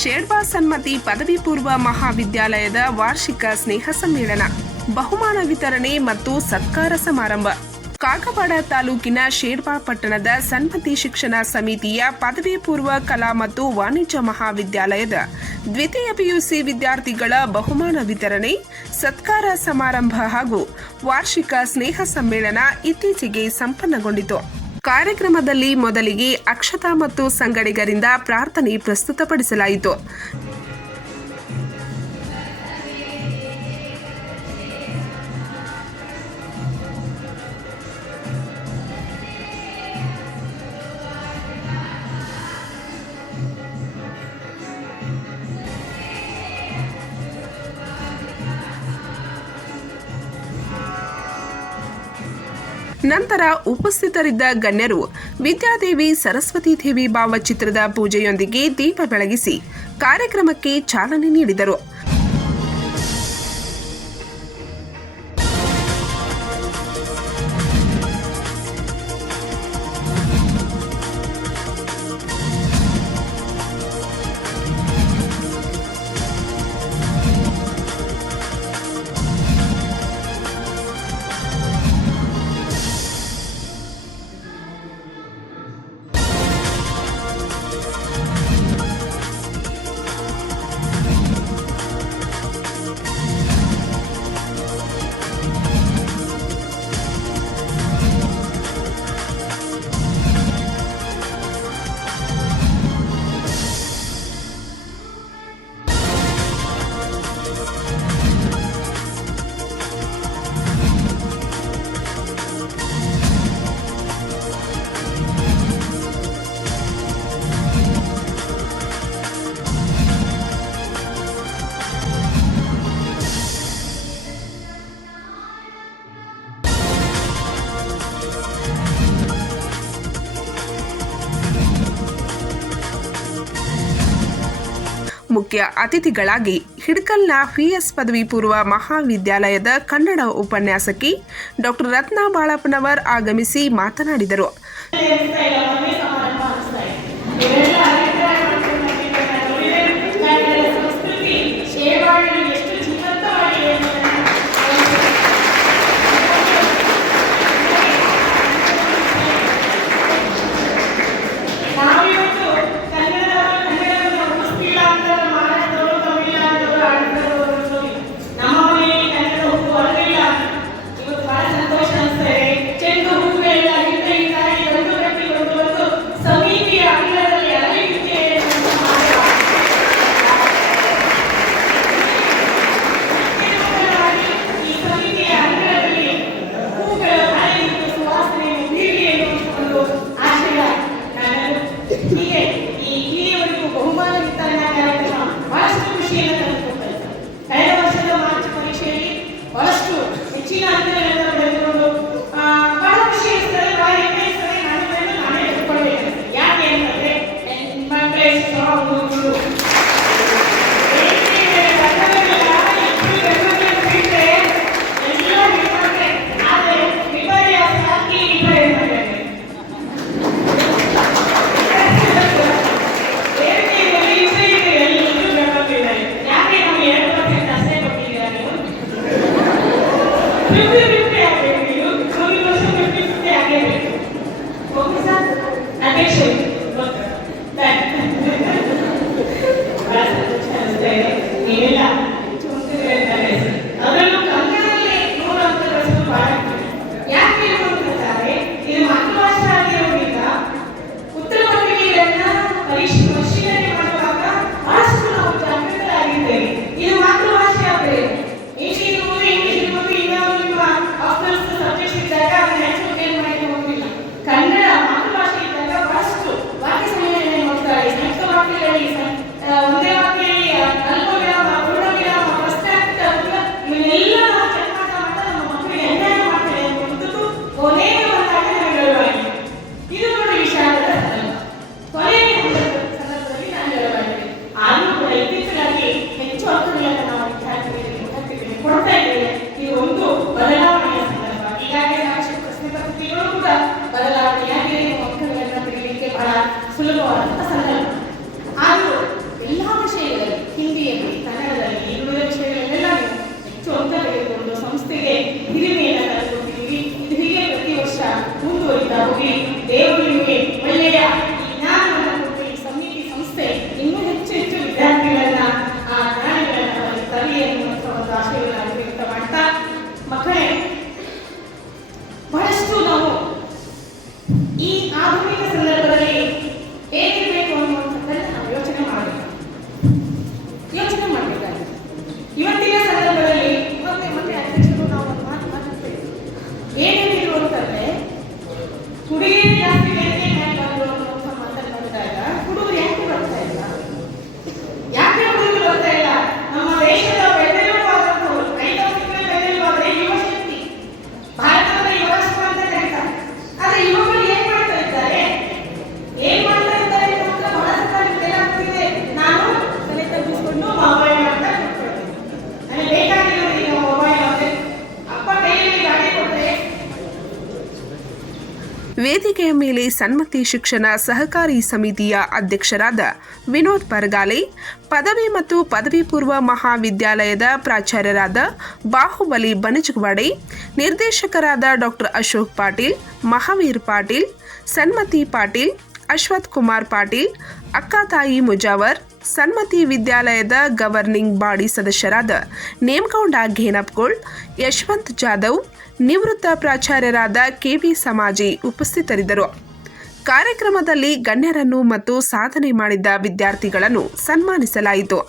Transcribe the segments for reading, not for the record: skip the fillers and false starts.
ಶೇರ್ಬಾ ಸನ್ಮತಿ ಪದವಿ ಪೂರ್ವ ಮಹಾವಿದ್ಯಾಲಯದ ವಾರ್ಷಿಕ ಸ್ನೇಹ ಸಮ್ಮೇಳನ, ಬಹುಮಾನ ವಿತರಣೆ ಮತ್ತು ಸತ್ಕಾರ ಸಮಾರಂಭ. ಕಾಗವಾಡ ತಾಲೂಕಿನ ಶೇರ್ಬಾ ಪಟ್ಟಣದ ಸನ್ಮತಿ ಶಿಕ್ಷಣ ಸಮಿತಿಯ ಪದವಿ ಪೂರ್ವ ಕಲಾ ಮತ್ತು ವಾಣಿಜ್ಯ ಮಹಾವಿದ್ಯಾಲಯದ ದ್ವಿತೀಯ ಪಿಯುಸಿ ವಿದ್ಯಾರ್ಥಿಗಳ ಬಹುಮಾನ ವಿತರಣೆ, ಸತ್ಕಾರ ಸಮಾರಂಭ ಹಾಗೂ ವಾರ್ಷಿಕ ಸ್ನೇಹ ಸಮ್ಮೇಳನ ಇತ್ತೀಚೆಗೆ ಸಂಪನ್ನಗೊಂಡಿತು. ಕಾರ್ಯಕ್ರಮದಲ್ಲಿ ಮೊದಲಿಗೆ ಅಕ್ಷತಾ ಮತ್ತು ಸಂಗಡಿಗರಿಂದ ಪ್ರಾರ್ಥನೆ ಪ್ರಸ್ತುತಪಡಿಸಲಾಯಿತು. ನಂತರ ಉಪಸ್ಥಿತರಿದ್ದ ಗಣ್ಯರು ವಿದ್ಯಾದೇವಿ ಸರಸ್ವತಿ ದೇವಿ ಭಾವಚಿತ್ರದ ಪೂಜೆಯೊಂದಿಗೆ ದೀಪ ಬೆಳಗಿಸಿ ಕಾರ್ಯಕ್ರಮಕ್ಕೆ ಚಾಲನೆ ನೀಡಿದರು. ಮುಖ್ಯ ಅತಿಥಿಗಳಾಗಿ ಹಿಡ್ಕಲ್ನ ಪಿಎಸ್ ಪದವಿ ಪೂರ್ವ ಮಹಾವಿದ್ಯಾಲಯದ ಕನ್ನಡ ಉಪನ್ಯಾಸಕಿ ಡಾಕ್ಟರ್ ರತ್ನಾ ಬಾಳಪ್ಪನವರ್ ಆಗಮಿಸಿ ಮಾತನಾಡಿದರು. ಸುಲಭವಾದಂಥ ಸಂದರ್ಭ. ಆದರೂ ಎಲ್ಲ ಕೋರಿಕೆಯ ಮೇಲೆ ಸನ್ಮತಿ ಶಿಕ್ಷಣ ಸಹಕಾರಿ ಸಮಿತಿಯ ಅಧ್ಯಕ್ಷರಾದ ವಿನೋದ್ ಪರಗಾಲೆ, ಪದವಿ ಮತ್ತು ಪದವಿ ಪೂರ್ವ ಮಹಾವಿದ್ಯಾಲಯದ ಪ್ರಾಚಾರ್ಯರಾದ ಬಾಹುಬಲಿ ಬನಜಗವಾಡೆ, ನಿರ್ದೇಶಕರಾದ ಡಾಕ್ಟರ್ ಅಶೋಕ್ ಪಾಟೀಲ್, ಮಹಾವೀರ್ ಪಾಟೀಲ್, ಸನ್ಮತಿ ಪಾಟೀಲ್, ಅಶ್ವಥ್ ಕುಮಾರ್ ಪಾಟೀಲ್, ಅಕ್ಕಾತಾಯಿ ಮುಜಾವರ್, ಸನ್ಮತಿ ವಿದ್ಯಾಲಯದ ಗವರ್ನಿಂಗ್ ಬಾಡಿ ಸದಸ್ಯರಾದ ನೇಮಗೌಡ ಘೇನಪ್ಗೋಳ್, ಯಶವಂತ್ ಜಾಧವ್, ನಿವೃತ್ತ ಪ್ರಾಚಾರ್ಯರಾದ ಕೆವಿ ಸಮಾಜಿ ಉಪಸ್ಥಿತರಿದ್ದರು. ಕಾರ್ಯಕ್ರಮದಲ್ಲಿ ಗಣ್ಯರನ್ನು ಮತ್ತು ಸಾಧನೆ ಮಾಡಿದ ವಿದ್ಯಾರ್ಥಿಗಳನ್ನು ಸನ್ಮಾನಿಸಲಾಯಿತು.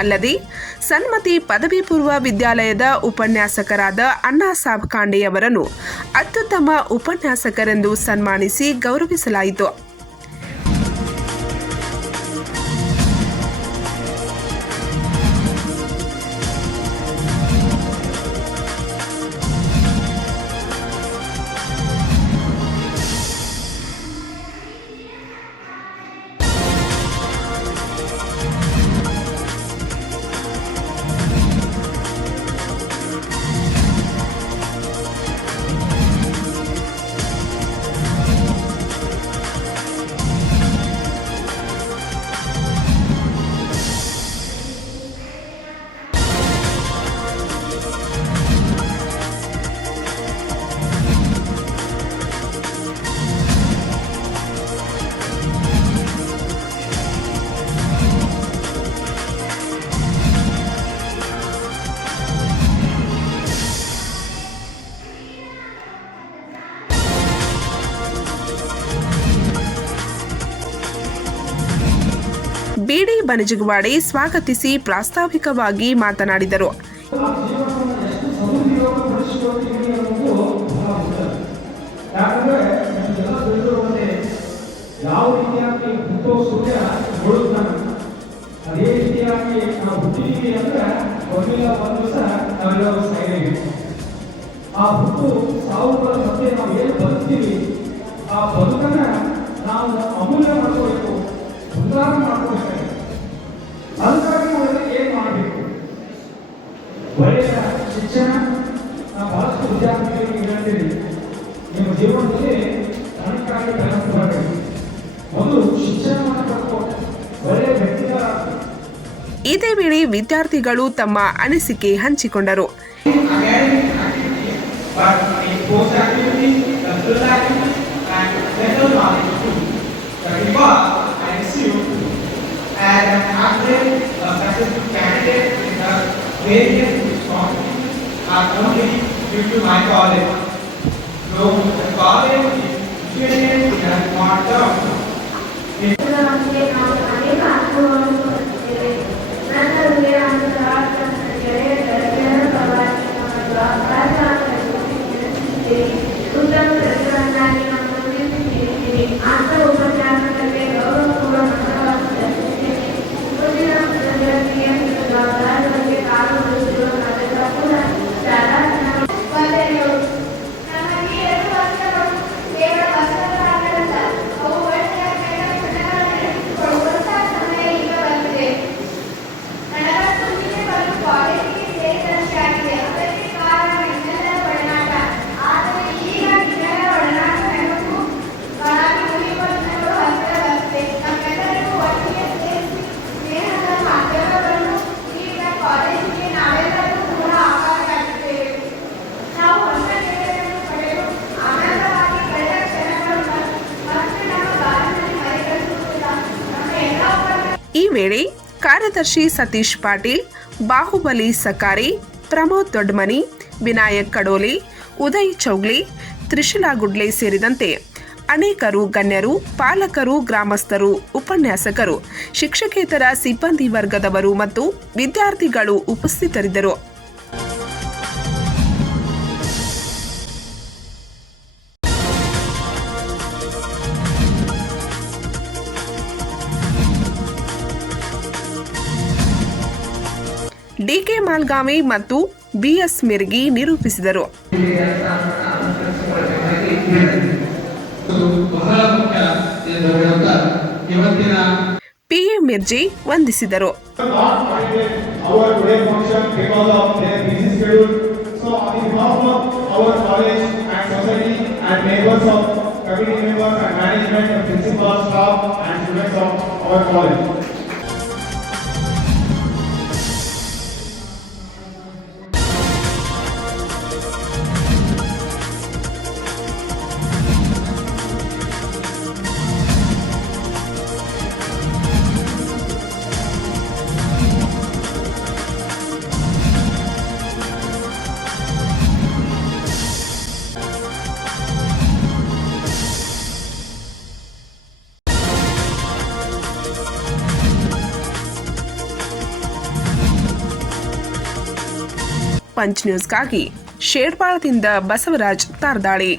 ಅಲ್ಲದೆ ಸನ್ಮತಿ ಪದವಿ ಪೂರ್ವ ವಿದ್ಯಾಲಯದ ಉಪನ್ಯಾಸಕರಾದ ಅಣ್ಣಾಸಾಬ್ ಖಾಂಡೆಯವರನ್ನು ಅತ್ಯುತ್ತಮ ಉಪನ್ಯಾಸಕರೆಂದು ಸನ್ಮಾನಿಸಿ ಗೌರವಿಸಲಾಯಿತು. ಬಿಡಿ ಬನಜಗವಾಡೆ ಸ್ವಾಗತಿಸಿ ಪ್ರಾಸ್ತಾವಿಕವಾಗಿ ಮಾತನಾಡಿದರು. ಯಾವ ರೀತಿಯಾಗಿ ಹುಟ್ಟೋ ಸೂರ್ಯ ಮುಳುಗ್ತಾನೆ, ಅದೇ ರೀತಿಯಾಗಿ ನಾವು ಹುಟ್ಟಿದೀವಿ ಅಂದ್ರೆ ಮೊದಲಿನ ಒಂದು ದಿವಸ ನಾವೆಲ್ಲರೂ ಸಾಯಿದ್ದೀವಿ. ಸಾವುಗಳ ಮಧ್ಯೆ ನಾವು ಏನು ಬದುಕ್ತೀವಿ ಆ ಬದುಕನ್ನ ನಾವು ಅಮೂಲ್ಯ ಮಾಡ್ಕೋಬೇಕು, ಉದ್ಧಾರ ಮಾಡ್ಕೋಬೇಕಾಗಿದೆ. ಅದಕ್ಕಾಗಿ ನಾವು ಏನು ಮಾಡಬೇಕು? ಒಳ್ಳೆಯ ಶಿಕ್ಷಣ. ನಾವು ಬಹಳಷ್ಟು ವಿದ್ಯಾರ್ಥಿಗಳಿಗೆ ಹೇಳ್ತೀವಿ, ನಿಮ್ಮ ಜೀವನದಲ್ಲಿ ಹಣಕ್ಕಾಗಿ ಪ್ರಯತ್ನ ಮಾಡಬೇಕು. ಮೊದಲು ಶಿಕ್ಷಣವನ್ನು ಪಡೆದು ಒಳ್ಳೆಯ ವ್ಯಕ್ತಿಗಳ. ಇದೇ ವೇಳೆ ವಿದ್ಯಾರ್ಥಿಗಳು ತಮ್ಮ ಅನಿಸಿಕೆ ಹಂಚಿಕೊಂಡರು. ಈ ವೇಳೆ ಕಾರ್ಯದರ್ಶಿ ಸತೀಶ್ ಪಾಟೀಲ್, ಬಾಹುಬಲಿ ಸಕಾರಿ, ಪ್ರಮೋದ್ ದೊಡ್ಡಮನಿ, ವಿನಾಯಕ್ ಕಡೋಲಿ, ಉದಯ್ ಚೌಗ್ಲಿ, ತ್ರಿಶಿಲಾ ಗುಡ್ಲೆ ಸೇರಿದಂತೆ ಅನೇಕರು ಗಣ್ಯರು, ಪಾಲಕರು, ಗ್ರಾಮಸ್ಥರು, ಉಪನ್ಯಾಸಕರು, ಶಿಕ್ಷಕೇತರ ಸಿಬ್ಬಂದಿ ವರ್ಗದವರು ಮತ್ತು ವಿದ್ಯಾರ್ಥಿಗಳು ಉಪಸ್ಥಿತರಿದ್ದರು. ಡಿಕೆ ಮಾಲ್ಗಾವಿ ಮತ್ತು ಬಿಎಸ್ ಮಿರ್ಗಿ ನಿರೂಪಿಸಿದರು. ಪಿಎ ಮಿರ್ಜಿ ವಂದಿಸಿದರು. ಪಂಚ್ ನ್ಯೂಸ್ಗಾಗಿ ಶೇಡ್ಪಾಳದಿಂದ ಬಸವರಾಜ್ ತಾರ್ದಾಳಿ.